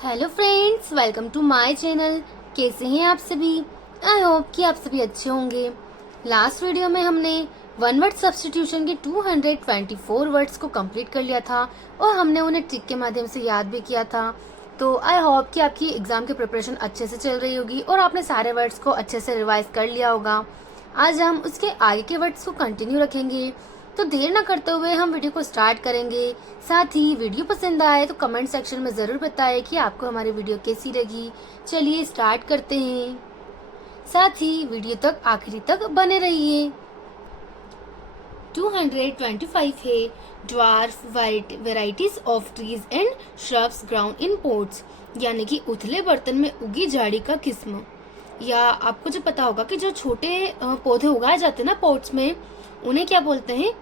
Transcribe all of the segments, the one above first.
Hello friends, welcome to my channel. कैसे हैं आप सभी? आई होप कि आप सभी अच्छे होंगे। लास्ट वीडियो में हमने वन वर्ड सब्स्टिट्यूशन के 224 वर्ड्स को कंप्लीट कर लिया था और हमने उन्हें ट्रिक के माध्यम से याद भी किया था। तो आई होप कि आपकी एग्जाम की प्रिपरेशन अच्छे से चल रही होगी और आपने सारे वर्ड्स को अच्छे से रिवाइज कर लिया होगा। आज हम उसके आगे के वर्ड्स को कंटिन्यू रखेंगे। तो देर ना करते हुए हम वीडियो को स्टार्ट करेंगे। साथ ही वीडियो पसंद आए तो कमेंट सेक्शन में ज़रूर बताएं कि आपको हमारी वीडियो कैसी लगी। चलिए स्टार्ट करते हैं। साथ ही वीडियो तक आखिरी तक बने रहिए। 225 है dwarf varieties of trees and shrubs grown in pots, यानी कि उथले बर्तन में उगी झाड़ी का किस्म। या आपको जो पता होगा कि जो छोटे पौधे उगाए जाते हैं ना पोट्स में, उन्हें क्या बोलते हैं?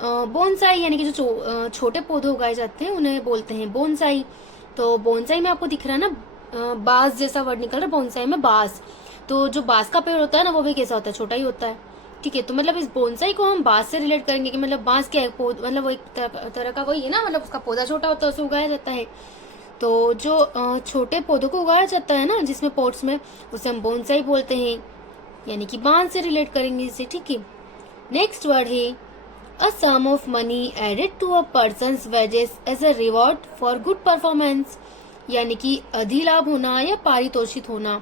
बोनसाई। यानी कि जो छोटे पौधे उगाए जाते हैं उन्हें बोलते हैं बोनसाई। तो बोनसाई में आपको दिख रहा है ना, बांस जैसा वर्ड निकल रहा है बोनसाई में, बांस। तो जो बांस का पेड़ होता है ना, वो भी कैसा होता है? छोटा ही होता है। ठीक है, तो मतलब इस बोनसाई को हम बांस से रिलेट करेंगे कि मतलब बांस क्या है? मतलब वो एक तरह का वही है ना, मतलब उसका पौधा छोटा होता है, उसे उगाया जाता है। तो जो छोटे पौधों को उगाया जाता है ना जिसमें पोट्स में, उसे हम बोनसाई बोलते हैं, यानी कि बांस से रिलेट करेंगे इसे। ठीक है, नेक्स्ट वर्ड है a sum of money added to a person's wages as a reward for good performance, यानी कि अधिलाभ होना या पारितोषित होना।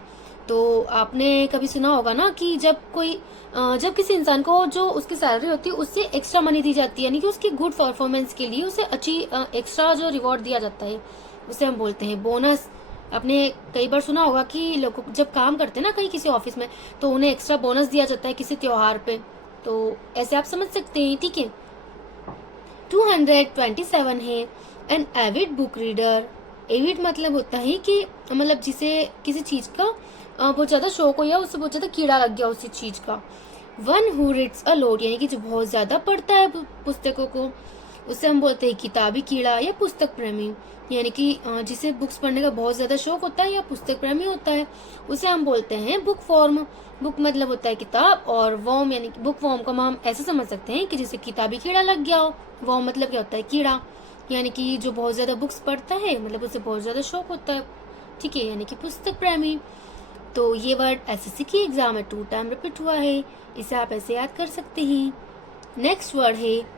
तो आपने कभी सुना होगा ना कि जब किसी इंसान को जो उसकी सैलरी होती है उससे एक्स्ट्रा मनी दी जाती है, यानी कि उसकी गुड परफॉर्मेंस के लिए उसे अच्छी एक्स्ट्रा जो रिवॉर्ड दिया जाता है उसे हम बोलते हैं बोनस। आपने कई बार सुना होगा कि लोग जब काम करते हैं ना कहीं किसी ऑफिस में, तो उन्हें एक्स्ट्रा बोनस दिया जाता है किसी त्योहार पे। तो ऐसे आप समझ सकते हैं। ठीक है, 227 है an avid book reader. Avid मतलब होता है कि मतलब जिसे किसी चीज का बहुत ज्यादा शौक हो या उससे बहुत ज्यादा कीड़ा लग गया उसी चीज का। One who reads a lot, यानी कि जो बहुत ज्यादा पढ़ता है पुस्तकों को, उसे हम बोलते हैं किताबी कीड़ा या पुस्तक प्रेमी। यानी कि जिसे बुक्स पढ़ने का बहुत ज्यादा शौक होता है या पुस्तक प्रेमी होता है, उसे हम बोलते हैं बुक फॉर्म। बुक मतलब होता है किताब, और वॉर्म यानी कि बुक फॉर्म को हम ऐसे समझ सकते हैं कि जिसे किताबी कीड़ा लग गया हो। वॉर्म मतलब क्या होता है? कीड़ा। यानी कि जो बहुत ज्यादा बुक्स पढ़ता है, मतलब उसे बहुत ज्यादा शौक होता है। ठीक है, यानी कि पुस्तक प्रेमी। तो ये वर्ड एसएससी की एग्जाम में 2 टाइम रिपीट हुआ है, इसे आप ऐसे याद कर सकते हैं। नेक्स्ट वर्ड है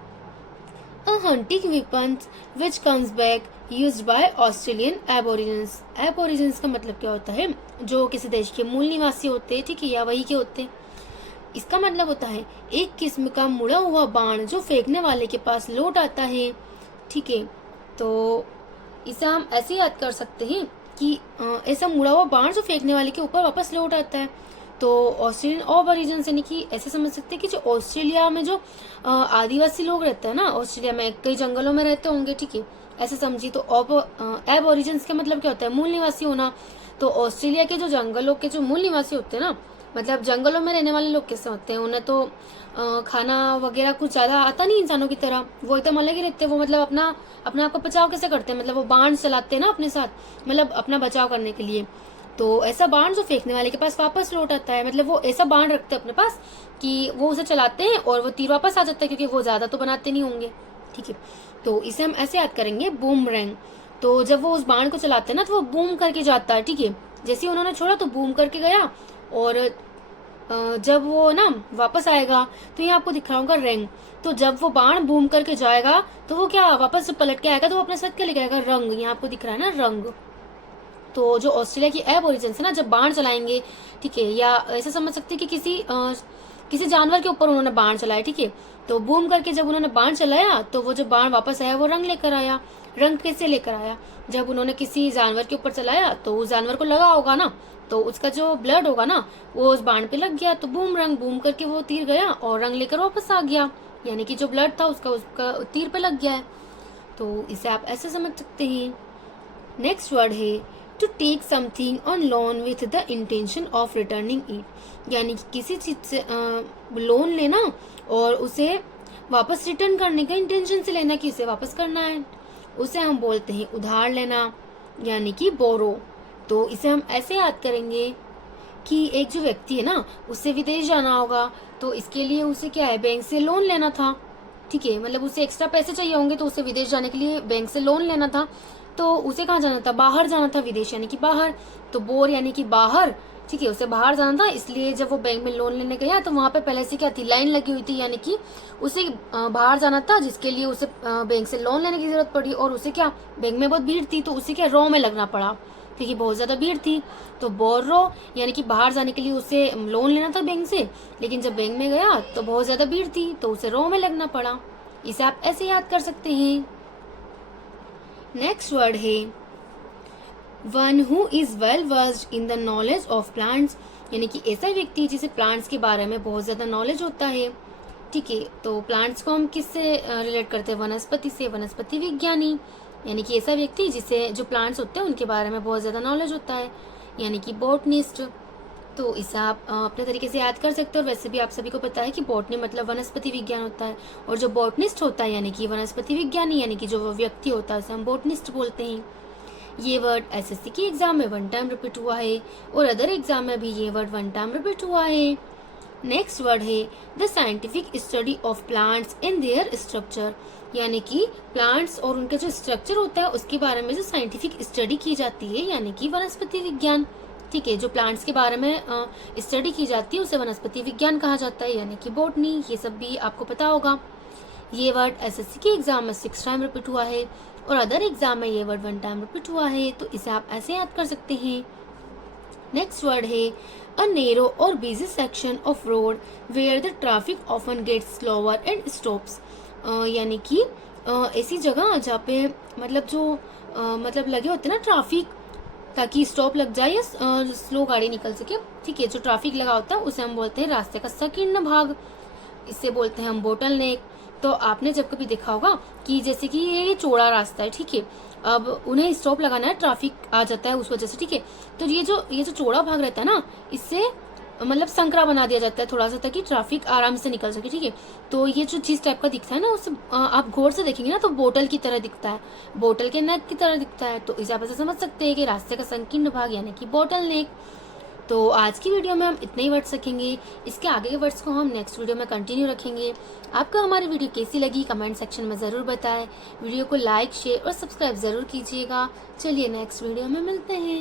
a hunting weapon which comes back used by Australian Aborigines। Aborigines का मतलब क्या होता है? जो किसी देश के मूल निवासी होते हैं, ठीक है, या वही के होते हैं। इसका मतलब होता है एक किस्म का मुड़ा हुआ बाण जो फेंकने वाले के पास लौट आता है। ठीक है, तो इसे हम ऐसे याद कर सकते हैं कि ऐसा मुड़ा हुआ बाण जो फेंकने वाले के ऊपर वापस लौट आता है। तो ऑस्ट्रेलियन ऑबोरिजिन यानी कि ऐसे समझ सकते हैं कि जो ऑस्ट्रेलिया में जो आदिवासी लोग रहते हैं ना, ऑस्ट्रेलिया में कई जंगलों में रहते होंगे। ठीक है, ऐसे समझिए। तो एबोरिजिन्स का मतलब क्या होता है? मूल निवासी होना। तो ऑस्ट्रेलिया के जो जंगलों के जो मूल निवासी होते हैं ना, मतलब जंगलों में रहने वाले लोग कैसे होते हैं? उन्हें तो खाना वगैरह कुछ ज्यादा आता नहीं इंसानों की तरह, वो एकदम अलग ही रहते हैं। वो मतलब अपना आप को बचाव कैसे करते हैं? मतलब वो बाण चलाते हैं ना अपने साथ, मतलब अपना बचाव करने के लिए। तो ऐसा बाण जो फेंकने वाले के पास वापस लौट आता है, मतलब वो ऐसा बाण रखते हैं अपने पास कि वो उसे चलाते हैं और वो तीर वापस आ जाता है, क्योंकि वो ज्यादा तो बनाते नहीं होंगे। ठीक है, तो इसे हम ऐसे याद करेंगे बूमरैंग। तो जब वो उस बाण को चलाते हैं ना, तो वो बूम करके जाता है। ठीक है, जैसे ही उन्होंने छोड़ा तो बूम करके गया, और जब वो ना वापस आएगा तो ये आपको दिख रहा होगा रंग। तो जब वो बाण बूम करके जाएगा तो वो क्या वापस जब पलट के आएगा तो वो अपने साथ क्या लेके आएगा? रंग। यहाँ आपको दिख रहा है ना, रंग। तो जो ऑस्ट्रेलिया की एबोरिजिन्स है ना, जब बाण चलाएंगे, ठीक है, या ऐसे समझ सकते हैं कि किसी जानवर के ऊपर उन्होंने बाण चलाया। ठीक है, तो बूम करके जब उन्होंने बाण चलाया तो वो जो बाण वापस आया वो रंग लेकर आया। रंग कैसे लेकर आया? जब उन्होंने किसी जानवर के ऊपर चलाया तो उस जानवर को लगा होगा ना, तो उसका जो ब्लड होगा ना वो उस बाण पे लग गया, तो बूम रंग, बूम करके वो तीर गया और रंग लेकर वापस आ गया, यानी कि जो ब्लड था उसका तीर पे लग गया है। तो इसे आप ऐसे समझ सकते हैं। नेक्स्ट वर्ड है to take something on loan with the intention of returning it, यानी कि किसी चीज से लोन लेना और उसे वापस रिटर्न करने का इंटेंशन से लेना कि इसे वापस करना है, उसे हम बोलते हैं उधार लेना, यानी कि बोरो। तो इसे हम ऐसे याद करेंगे कि एक जो व्यक्ति है ना, उससे विदेश जाना होगा, तो इसके लिए उसे क्या है? बैंक से लोन लेना था। ठीक है, मतलब उसे एक्स्ट्रा पैसे चाहिए होंगे तो उसे विदेश जाने के लिए बैंक से लोन लेना था। तो उसे कहाँ जाना था, बाहर जाना था, विदेश यानी कि बाहर, तो बोर यानी कि बाहर, ठीक है, उसे बाहर जाना था। इसलिए जब वो बैंक में लोन लेने गया तो वहां पे पहले से क्या थी, लाइन लगी हुई थी, यानी कि उसे बाहर जाना था, जिसके लिए उसे बैंक से लोन लेने की जरूरत पड़ी। और उसे क्या, बैंक में बहुत भीड़ थी तो उसे क्या रो में लगना पड़ा, क्योंकि बहुत ज्यादा भीड़ थी। तो बोर रो यानी कि बाहर जाने के लिए उसे लोन लेना था बैंक से, लेकिन जब बैंक में गया तो बहुत ज्यादा भीड़ थी तो उसे रो में लगना पड़ा। इसे आप ऐसे याद कर सकते हैं। नेक्स्ट वर्ड है one who is well versed in the knowledge of plants, यानी कि ऐसा व्यक्ति जिसे प्लांट्स के बारे में बहुत ज्यादा नॉलेज होता है। ठीक है, तो प्लांट्स को हम किससे रिलेट करते हैं, वनस्पति से, वनस्पति विज्ञानी, यानी कि ऐसा व्यक्ति जिसे जो प्लांट्स होते हैं उनके बारे में बहुत ज्यादा नॉलेज होता है, यानी कि बॉटनिस्ट। तो इसे आप अपने तरीके से याद कर सकते हो। और वैसे भी आप सभी को पता है कि बॉटनी मतलब वनस्पति विज्ञान होता है, और जो बॉटनिस्ट होता है यानी कि वनस्पति विज्ञानी, यानी कि जो वो व्यक्ति होता है उसे हम बॉटनिस्ट बोलते हैं। ये वर्ड एसएससी की एग्जाम में 1 टाइम रिपीट हुआ है, और अदर एग्जाम में भी ये वर्ड 1 टाइम रिपीट हुआ है। नेक्स्ट वर्ड है the scientific study of plants in their structure, यानी कि प्लांट्स और उनका जो स्ट्रक्चर होता है उसके बारे में जो साइंटिफिक स्टडी की जाती है, यानी कि वनस्पति विज्ञान। ठीक है, जो प्लांट्स के बारे में स्टडी की जाती है उसे वनस्पति विज्ञान कहा जाता है, यानी कि बॉटनी। ये सब भी आपको पता होगा। ये वर्ड एसएससी के एग्जाम में 6 टाइम रिपीट हुआ है, और अदर एग्जाम में ये वर्ड 1 टाइम रिपीट हुआ है, तो इसे आप ऐसे याद कर सकते हैं। नेक्स्ट वर्ड है अ नेरो और busy section of road where the traffic often gets slower and stops, यानी कि ऐसी जगह जहाँ पे मतलब जो मतलब लगे होते हैं ना ट्रैफिक, ताकि स्टॉप लग जाए या स्लो गाड़ी निकल सके। ठीक है, जो ट्रैफिक लगा होता है उसे हम बोलते हैं रास्ते का संकीर्ण भाग, इसे बोलते हैं हम बोटल नेक। तो आपने जब कभी देखा होगा कि जैसे कि ये चौड़ा रास्ता है, ठीक है, अब उन्हें स्टॉप लगाना है, ट्रैफिक आ जाता है उस वजह से, ठीक है, तो ये जो चौड़ा भाग रहता है ना, इससे मतलब संकरा बना दिया जाता है थोड़ा सा, ताकि ट्रैफिक आराम से निकल सके। ठीक है, तो ये जो चीज टाइप का दिखता है ना, उसे आप गौर से देखेंगे ना तो बोतल की तरह दिखता है, बोतल के नेक की तरह दिखता है। तो इसे आप ऐसे समझ सकते हैं कि रास्ते का संकीर्ण भाग यानी कि बोतल नेक। तो आज की वीडियो में हम इतने ही वर्ड सीखेंगे, इसके आगे के वर्ड्स को हम नेक्स्ट वीडियो में कंटिन्यू रखेंगे। आपको हमारी वीडियो कैसी लगी कमेंट सेक्शन में ज़रूर बताएं। वीडियो को लाइक, शेयर और सब्सक्राइब ज़रूर कीजिएगा। चलिए नेक्स्ट वीडियो में मिलते हैं।